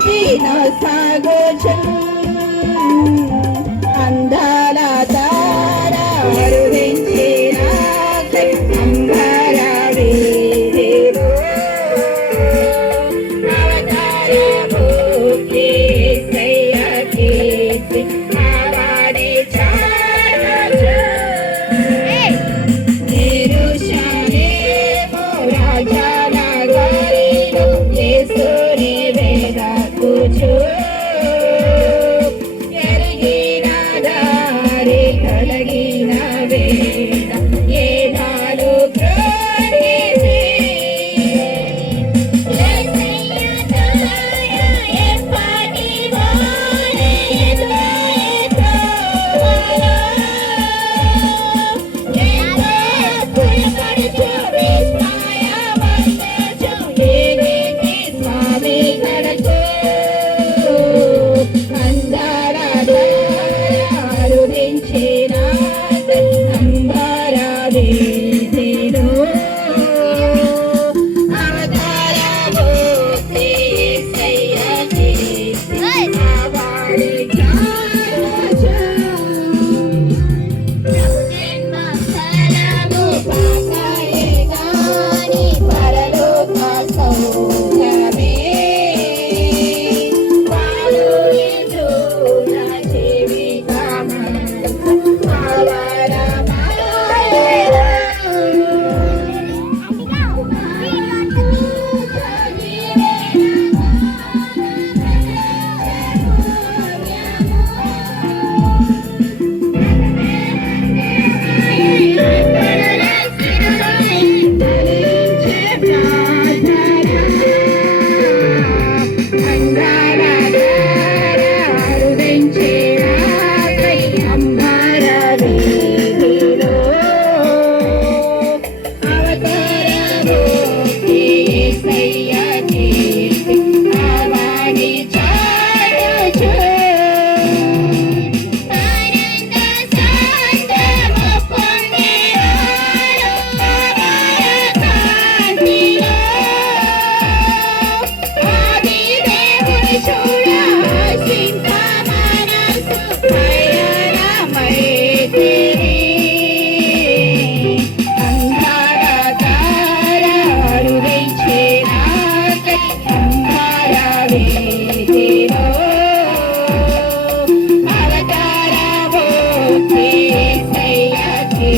సాగోచు అందాల తార అరుదించిన అంబర వీధిలో అవతార భూతి సయ్యకి ఆవాడే చాచు యెరూషలేము రాజాల గారిలో యేసుని వేద కూచు ఎరిగిన దారి కలిగిన వేద ఏదాలు ప్రోణిసి యేసయ్య తాయ ఎప్పటి వారే ఎదురైతో పుయపడుచు విస్మయ వందచు ఏదేటి స్వామి కడచు అందాల అరుదించిన అంబర వీధిలో అవతార మూర్తి యేసయ్యకి ఆవాడి చాచు జన్మస్థలము పాపాయే గాని పరలోక సౌఖ్యమే వాడు ఇంద్రుల జీవితమంతా పావనమయ్యేను. ధరించే ప్రార్థన అందాల ధార అరుదించిన అంబర వీధిలో అవతార మూర్తి యేసయ్యకి ఆవాడి చాచు ఆనంద సాంతము పొందేవారు కాంతిలో ఆది దేవుని చూడ సింత మనసు పయనమైతిరి అందాల తార అరుదించిన అంబర వీధిలో అవతార మూర్తి యేసయ్యకి